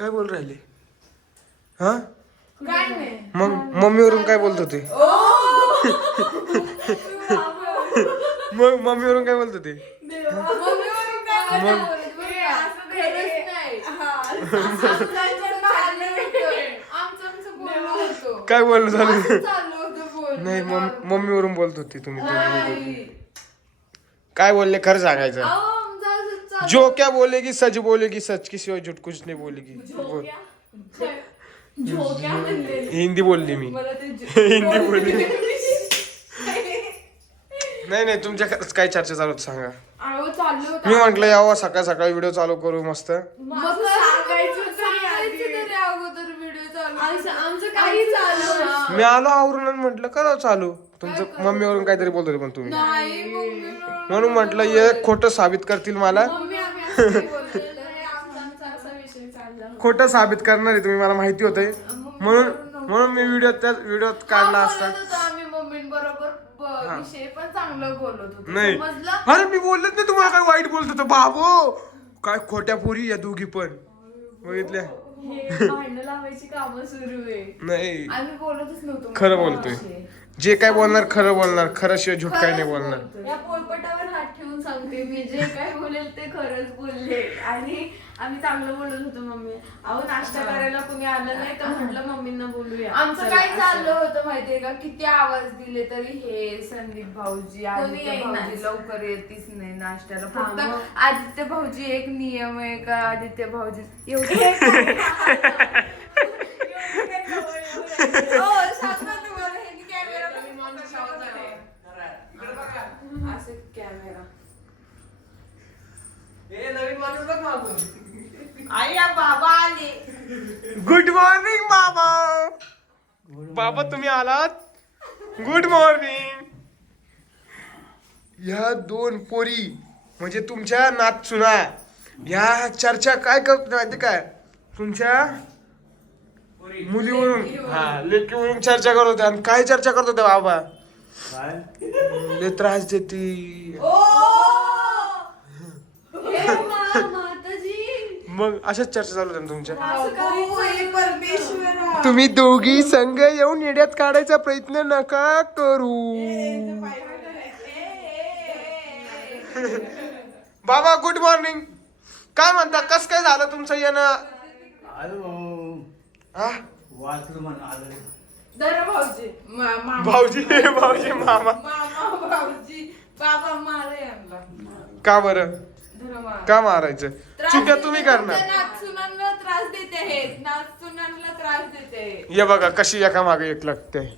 काय बोल राहिले? हा? मग मम्मीवरून काय बोलत होते? मग मम्मीवरून काय बोलत होते? मग-. काय बोलणं झालं. नाही मम- मम्मीवरून बोलत होती तुम्ही. काय बोलले? खरं सांगायचं अहो, आमचं असंच चाललं जो क्या बोलेगी सच बोलेगी सच की सिवाय झूठ कुछ नहीं बोलेगी। बोल. हिंदी बोलली मी। हिंदी बोलली नाही नाही तुमच्या खरंच काय चर्चा चालू सांगा. मी म्हंटल यावं सकाळ सकाळी व्हिडिओ चालू करू मस्त मग सांगायचं तरी तरी अगोदर व्हिडिओ आमचं काही चालू मी आलो आवरून आणि म्हटलं करा चालू. तुमचं मम्मीवरून काहीतरी बोलत होते पण तुम्ही. नाही मम्मी म्हणून म्हटलं हे खोटं साबित करतील मला. मम्मी आम्ही असं नाही बोललेलं आहे. आमचा आमचा असा विषय चालला होता. खोटं साबित करणार आहे तुम्ही मला माहिती होतंय. म्हणून म्हणून मी व्हिडिओ त्या व्हिडिओत काढला हा, असता. बोलत होतो आम्ही मम्मींबरोबर. ब- विषय पण चांगलं बोलत होतो. नाही. समजलं अरे मी बोलत नाही तुम्हाला काय वाईट बोलत होतो बाबो. काय खोट्या पोरी या दोघी पण. बघितल्या? हे भांडण लावायची कामं सुरू आहे. नाही. आम्ही बोलतच नव्हतो. खरं बोलतोय. जे काय बोलणार खरं बोलणार खरं शिवाय झूट काय नाही बोलणार. या पोलपटावर हात ठेवून सांगते मी जे काय बोलेल ते खरंच बोलले. आणि आम्ही चांगलं बोलत होतो मम्मी. अहो नाश्ता करायला कुणी आलं नाही तर म्हटलं मम्मींना बोलूया. आमचं काय चाललं होतं माहितीये का? किती आवाज दिले तरी हे संदीप भाऊजी आदित्य भाऊजी लवकर येतीच नाही नाश्त्याला. फक्त आदित्य भाऊजी एक नियम आहे का? आदित्य भाऊजी एवढे हो, सांगा तुम्हाला ह्यांनी कॅमेरा असं कॅमेरा आई या बाबा आले गुड मॉर्निंग बाबा बाबा तुम्ही आलात? गुड मॉर्निंग ह्या दोन पोरी म्हणजे तुमच्या नाचुना ह्या चर्चा काय करत माहिती काय? तुमच्या मुलीवरून. हा लेकीवरून चर्चा करत होत्या. आणि काय चर्चा करत होत्या बाबा? लय त्रास देती. मग अशाच चर्चा चालू होत्या ना तुमच्या? परमेश्वरा. तुम्ही दोघी संघ येऊन येड्यात काढायचा प्रयत्न नका करू. बाबा गुड मॉर्निंग काय म्हणता? कस काय झालं तुमचं येणं? आलो हा? वाचलं म्हणून आलं दर भाऊजी मा- भाऊजी भाऊजी मामा. मामा भाऊजी. बाबा मारे यांना. का बरं. का मारायचं? चुक्या तुम्ही करणार. नाचुनांना त्रास देते हे. नाचुनांना त्रास देते. ये बघा कशी एका मागे एक लागते. हे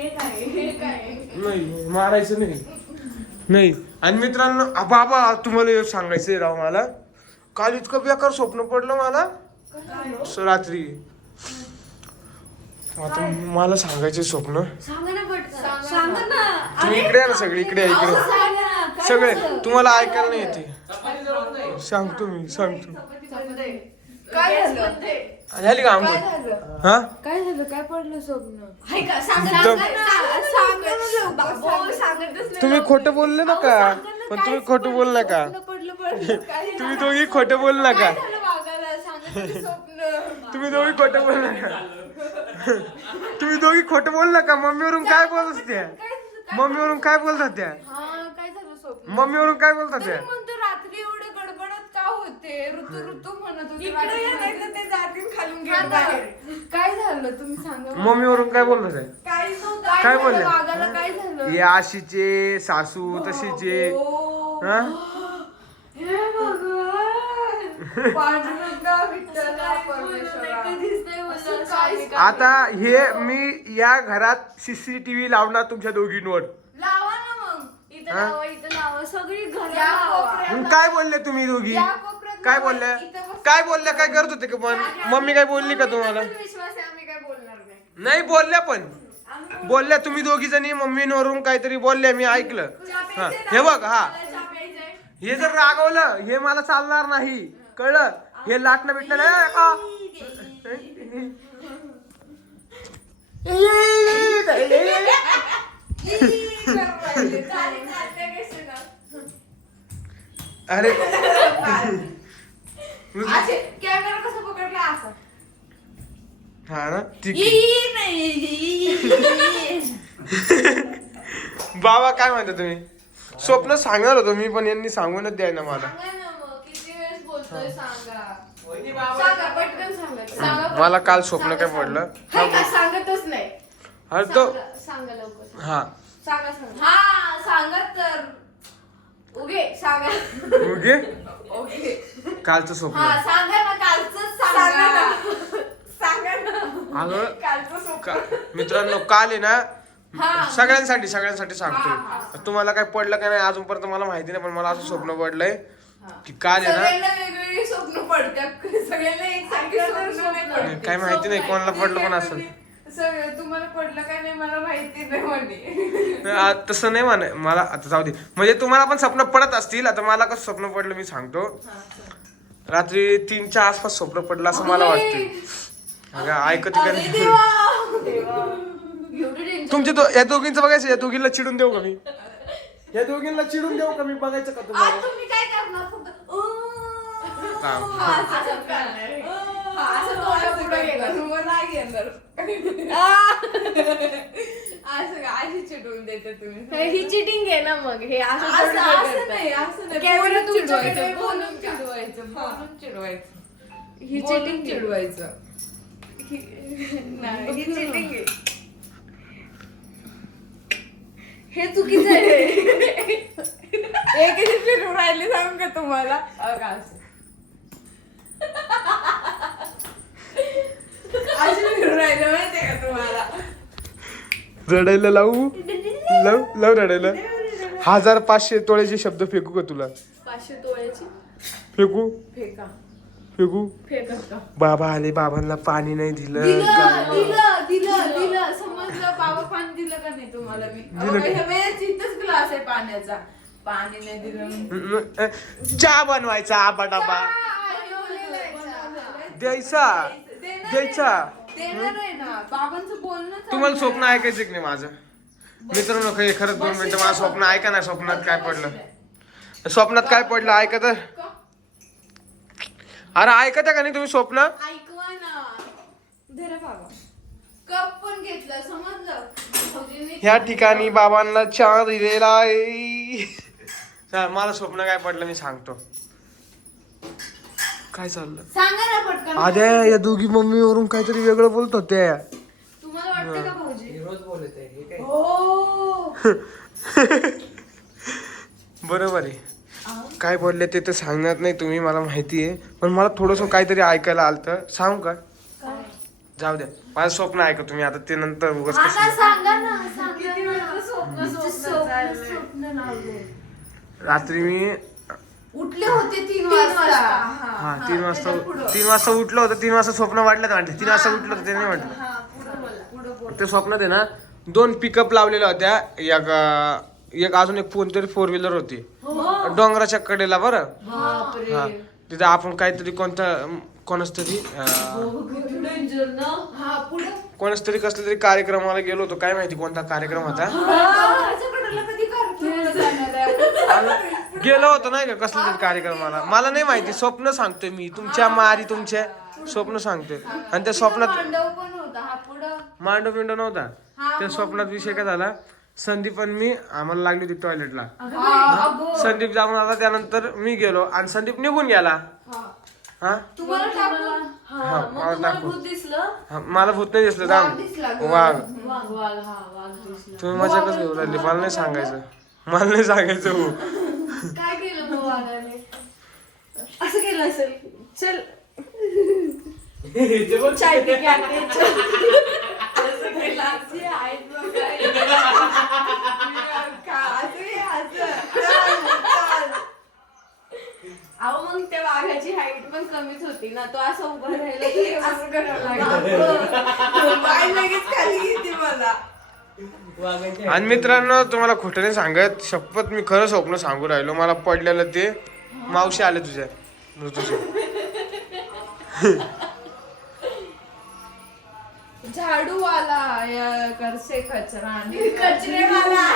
हे नाही. मारायचं नाही. नाही. आणि मित्रांनो बाबा तुम्हाला सांगायचंय राव मला. काल इतकं बेकार स्वप्न पडलं मला. स- रात्री. आता मला सांगायचे स्वप्न. सांगा ना पटकन. सांगा ना. तुम्ही इकडे या ना सगळे इकडे या, इकडे सांगा? सगळे तुम्हाला ऐकायला नाही येते. सांगतो मी सांगतो. काय झालं? झाली का काय आंघोळ झालं? हा? काय झालं? काय पडलं स्वप्न? तुम्ही खोटं बोलले ना का? पण तुम्ही खोटं बोल नका पडलं पडलं. काय तुम्ही दोघी खोटं बोल नका झालं वागायला सांगा तरी स्वप्न. तुम्ही दोघी खोटं बोल नका तुम्ही दोघी खोटं बोल नका मम्मीवरून काय बोलत होत्या? मम्मीवरून काय बोलतात त्या हा काय झालं स्वप्न मम्मीवरून काय बोलतात तरी त्या म्हणतो रात्री एवढे गडबडत का होते? ऋतू ऋतू म्हणत होते ते जातील खालून काय झालं? तुम्ही सांगा मला. मम्मीवरून काय बोलतात त्या काय नव्हतं. काय झालं? बोलले? काय झालं? हे आशीचे सासू तशीचे. हा? हे भगवान. बोललं आता हे मी या घरात सीसीटीव्ही लावणार तुमच्या दोघींवर. लावा ना मग. इथं हा? लावा इथं लावा. सगळी घर लावा. मग काय बोलले तुम्ही दोघी? या कोपऱ्यात काय बोलल्या इथं बस. काय बोलल्या काय करत होते का पण? मम्मी काय बोलली का तुम्हाला? आम्ही विश्वास आहे आम्ही काय बोलणार नाही. नाही बोलल्या पण. आम्ही बोलल्या तुम्ही दोघी जणी मम्मीवरून काहीतरी बोलल्या मी ऐकलं. चहा हा. प्यायचंय हे? बघ हा. मला चहा प्यायचंय. हे जर रागवलं हे मला चालणार नाही. कळलं? हे लाटणं बिटणं नाही का? अरे। असे कॅमेरा कसं पकडला असा हा ना ठीक. बाबा काय म्हणता तुम्ही? स्वप्न सांगणार होतो मी पण यांनी सांगूनच द्याय ना मला सांगा. पटकन सांगा. सांगा मला काल. स्वप्न काय पडलं? सांगा. हाय का सांगतच नाही. अरे तो सांगा- लवकर. हा. सांगा सांगा. हा सांगा तर. उगे सांगा. ओके ओके कालचं हा स्वप्न सांगा ना कालच सांगा. सांगा ना. अगं कालचं स्वप्न. का- मित्रांनो काल आहे ना हा. सगळ्यांसाठी सगळ्यांसाठी हा, हा. सांगतोय तुम्हाला काय पडलं का नाही अजूनपर्यंत मला माहिती नाही पण मला असं स्वप्न पडलंय. की काल आहे ना? सगळ्यांना वेगवेगळी स्वप्न पडतात. सगळ्यांना एक स्वप्न नाही पडत. काय माहिती नाही कोणाला पडलं पण असेल. सगळं तुम्हाला पडलं काय नाही मला माहिती नाही म्हणे. आ, तसं नाही म्हणे. मला आता जाऊ दे. म्हणजे तुम्हाला पण स्वप्न पडत असतील. आता मला कसं स्वप्न पडलं मी सांगतो. रात्री तीनच्या आसपास स्वप्न पडलं असं मला वाटतं अगं ऐकत का अरे देवा. एवढं. तुमचे दो या दोघींचं बघायचं या दोघींना चिडून देऊ का मी? या दोघींना चिडून देऊ का मी? बघायचं का आज तुम्हाला तुम्ही काय करणार? फक्त अं, हा. हा, असं करणार. हा, असं तोंड पुढं घेणार. मग नाही घेणार. आ. असं का? अशी चिडवून देता तुम्ही ही चिटिंग आहे ना मग हे असं असं असं. नाही असं नाही कॅमेरा तुमच्याकडे चिडवायचं बोलून चिडवायचं बोलून चिडवायचं ही चिटिंग चिडवायचं नाही ही चिटिंग आहे हे चुकीचं आहे एक फिरून राहिले सांग का तुम्हाला अगं असं. माहितीये का तुम्हाला? रडायला लावू? लाव लाव रडायला. हजार पाचशे तोळ्याचे शब्द फेकू का तुला? पाचशे तोळ्याची? फेकू? फेका. फेकू? फेकत का? बाबा आले बाबांना पाणी नाही दिलं. दिलं काय- दिलं दिलं दिलं. समजलं बाबा पाणी दिलं का नाही तुम्हाला मी? दिलं अहो, का? ह्या वेळेस इथंच ग्लास आहे पाण्याचा. पाणी नाही दिलं चहा बनवायचा आबा डाबा द्यायचा. आहे तुम्हाला. स्वप्न ऐकायचं की नाही माझं? मित्रांनो काही खरंच दोन मिनिटं मला स्वप्न ऐका ना स्वप्नात काय पडलं. स्वप्नात काय पडलं ऐका तर. अरे ऐकता का नाही तुम्ही स्वप्न? ह्या ठिकाणी बाबांना चहा दिलेला आहे. चल, मला स्वप्न काय पडलं मी सांगतो. काय चाललं? सांगा ना पटकन. आद्या या दोघी मम्मी वरून काहीतरी वेगळं बोलत होत्या तुम्हाला वाटतं का भाऊजी? हे रोज बोलत आहे हे काय? हो. बरोबर आहे. काय बोलले ते तर सांगणार नाही तुम्ही मला माहिती आहे. पण मला थोडस काहीतरी ऐकायला आलतं. सांगू का? जाऊ द्या. माझं स्वप्न ऐका तुम्ही आता ते नंतर उगाच आता कसं सांगा ना सांगा किती ना. वेळचं स्वप्न तुमचं स्वप्न स्वप्न चाललंय. स्वप्न लावलंय. रात्री मी उठले होते तीन वाजता. हा तीन वाजता. तीन वाजता उठलो होतं तीन वाजता स्वप्न वाटलं वाटलं तीन वाजता उठलो होतं ते नाही म्हटलं. हा पुढं बोला पुढं बोला. ते स्वप्नात आहे ना दोन पिकअप लावलेल्या होत्या. एक एक अजून एक कोणतरी फोर व्हीलर होती. हो. डोंगराच्या कडेला बरं. हा. तिथे आपण काहीतरी कोणता कोणाच तरी हा पुढं. कोणाच तरी कसल्या तरी कार्यक्रमाला गेलो होतो. काय माहिती कोणता कार्यक्रम होता? गेलो होतो नाही का कसल्या तरी कार्यक्रमाला मला नाही माहिती स्वप्न सांगतोय मी. तुमच्या मारी तुमच्या स्वप्न सांगतोय. आणि त्या स्वप्नात मांडव पण होता हा पुढं. मांडव पिंड नव्हता. त्या स्वप्नात विषय काय झाला? संदीप आणि मी आम्हाला लागली होती टॉयलेटला हा, अगं. संदीप जाऊन आला त्यानंतर मी गेलो आणि संदीप निघून गेला. हा. हा? तुम्हाला टाकून? हा, हा मला मग तुम्हाला दाखव. भूत दिसलं? हा, मला भूत नाही दिसलं दिसला ग. वाघ. वाघ वाघ हा वाघ दिसला. तुम्ही मजा कसं घेऊ राहिली मला नाही सांगायचं. मला नाही सांगायचं हो. असं केलं असेल. चल. चाय पी के आते हैं. का? हे. अहो मग त्या वाघाची हाईट पण कमीच होती ना. तो असं उभा राहिला तरी असं करावं लागलं. पाय लगेच खाली घेते मला. आणि मित्रांनो तुम्हाला खोटं नाही सांगत शपथ मी खरं स्वप्न सांगू राहिलो. मला पडलेलं ते मावशी आले तुझ्या ऋतूचे. झाडूवाला या करसे कचरा आणि कचरेवाला.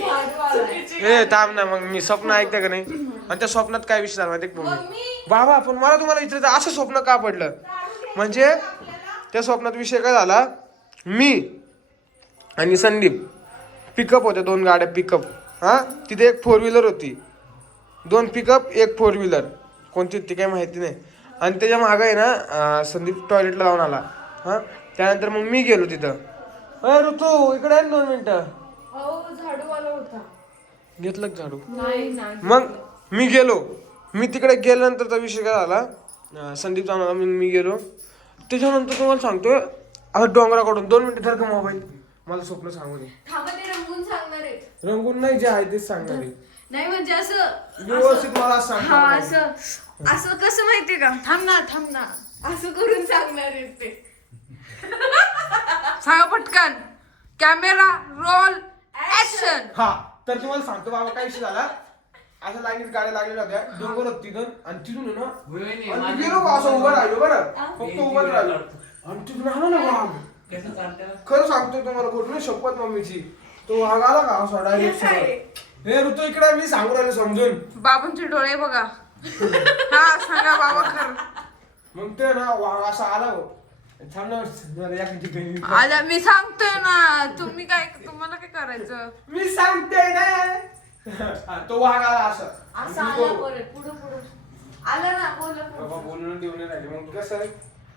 झाडूवाला. ए थांब ना मग मी स्वप्न ऐकता का नाही? आणि त्या स्वप्नात काय विषय झाला माहिती मम्मी? बाबा पण मला तुम्हाला विचारायचं असं स्वप्न का पडलं? म्हणजे त्या स्वप्नात विषय काय झाला? मी आणि संदीप पिकअप होत्या दोन गाड्या पिकअप हा? तिथे एक फोर व्हीलर होती. दोन पिकअप एक फोर व्हीलर कोणती होती काही माहिती नाही. आणि त्याच्या मागं आहे ना संदीप टॉयलेटला जाऊन आला. हा? त्यानंतर मग मी गेलो तिथं. अरे ऋतू इकडे आहे ना दोन मिनिटं. घेतलं झाडू? मग मी गेलो. मी तिकडे गेल्यानंतरचा विषय काय झाला? संदीप जाऊन आला, मी गेलो. त्याच्यानंतर तुम्हाला सांगतो डोंगराकडून दोन मिनिटं धर का मोबाईल? मला स्वप्न सांगू दे. थांबा ते रंगून सांगणार आहेत. रंगून नाही जे आहे तेच सांगणार आहे. नाही म्हणजे असं व्यवस्थित मला हा सांग. असं असं कसं माहितीये का? थांब ना थांब ना. असं करून सांगणार आहेत ते. सांगा पटकन. कॅमेरा रोल ऍक्शन हा तर तुम्हाला सांगतो बाबा काय विषय झाला? अशा लाईनीत गाड्या लागलेल्या होत्या. डोंगर होत तिथून आणि तिथून आहे ना वहिनी, आणि मी माझं- गेलो बा, असं उभं राहिलो बरं. फक्त उभं राहिलो. आणि तिथून आला ना कसं चालतं? खरं सांगतो तुम्हाला कुठून शपथ मम्मीची. तो वाघ आला का असा डायरेक्ट हे ऋतू इकडे मी सांगू राहिलो समजून. बाबांचे डोळे बघा. हा सांगा बाबा खर. मग ते ना वाघ असा आला हो. आता मी सांगतोय ना तुम्ही काय तुम्हाला काय करायचं? मी सांगते ना. तो वाघ आला असं. असं आला बोल- परत पुढं पुढं. आला ना बोल बाबा बोलून देऊन नाही राहिले. मग कसं?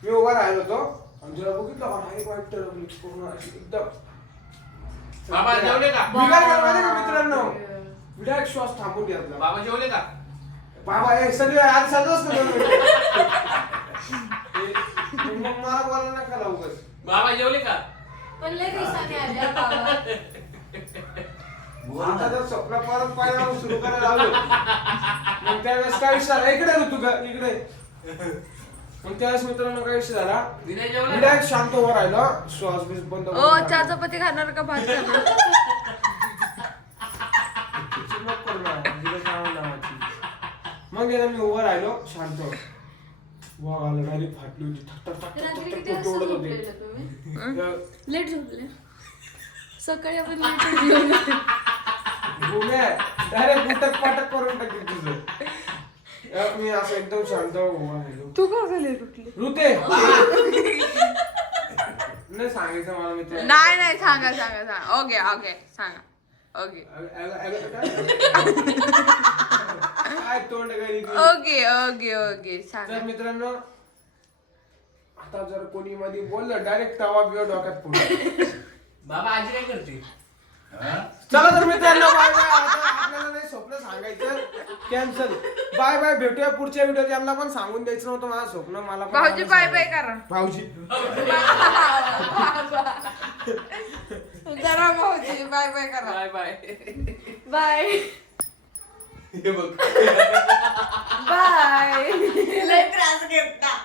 मी उभा राहिलो होतो. आणि तुला बघितलं का? डायरेक्ट वाईट टरवली पूर्ण अशी एकदम. बाबा जेवले का? मी काय माहिती का मित्रांनो? डायरेक्ट श्वास थांबून घेतला बाबा जेवले का? बाबा हे सगळे आज सजवच मग मला बोलायला नका लवकर बाबा जेवले का? पण लय दिवसांनी आल्या बाबा. आता जर स्वप्न परत पाहायला सुरू करायला लावलं. मग त्यावेळेस काय झाला इकडे ऋतू का इकडे. मग त्यावेळेस मित्रांनो काय विषय झाला? विनय मी जेवले? का डायरेक्ट शांत उभा राहिलो. श्वास बीस बंद ओ करून चहा टाकला. चपाती खाणार का भात खाणार. मग एकदा मी उभा राहिलो शांत. वाघ आलं डायरेक्ट फाटली होती. ठक ठक ठक ठक रात्री ठक किती ठक वाजता ओरडत होते झोपलेलं तुम्ही? तर लेट झोपले. सकाळी आपण लेट उठलो भूम्या डायरेक्ट उटक पाटक करून टाकेल तुझं. मी असं एकदम शांत उभा राहिलो. तू का झाली तुटली ऋते नाही सांगायचं मला मित्र. नाही नाही सांगा सांगा सांगा. ओके ओके सांगा. ओके काय? तोंड ओके ओके ओके तर सांगा. मित्रांनो आता जर कोणी मध्ये बोललं डायरेक्ट तवा बिवा डोक्यात पुढे बाबा आजी काय करते? चला तर मित्रांनो बाय बाय. आता आपल्याला नाही स्वप्न सांगायचं. कॅन्सल बाय बाय भेटूया पुढच्या व्हिडिओ त्यांना पण सांगून द्यायचं नव्हतं माझं स्वप्न. मला पण भाऊजी बाय बाय. करा. भाऊजी. जरा भाऊजी बाय बाय करा. बाय बाय बाय हे बघ. बाय लय त्रास घेता